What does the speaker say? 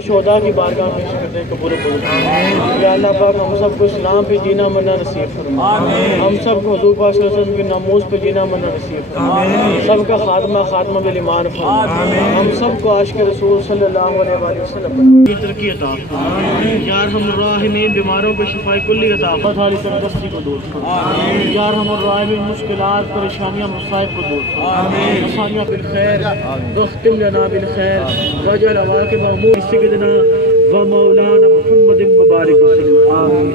शोदा की बारगाह में करते कबूल या अल्लाह पाक हम सबको इस्लाम पे जीना मरना नसीब फरमा। हम सबको हुजूर पाक सल्लल्लाहु अलैहि वसल्लम के नामूस पे जीना मरना नसीब फरमा। सबका खात्मा बिल ईमान फरमा। हम सबको आशिक रसूल सल्लल्लाहु अलैहि वसल्लम की तरक्की अता फरमा। यार हम राहिमीन बीमारों को शिफाए कुल्ली अता फरमा। सारी तंदुरुस्ती को दूर फरमा। यार हम राहिमीन मुश्किलात परेशानियां मसाइब को दूर फरमा। आसानियां बिल खैर वख्तिम लना बिल खैर वजल अवाक़िब उमूर सय्यिदना व मौलाना मुहम्मद मुबारक वसल्लम। आमीन।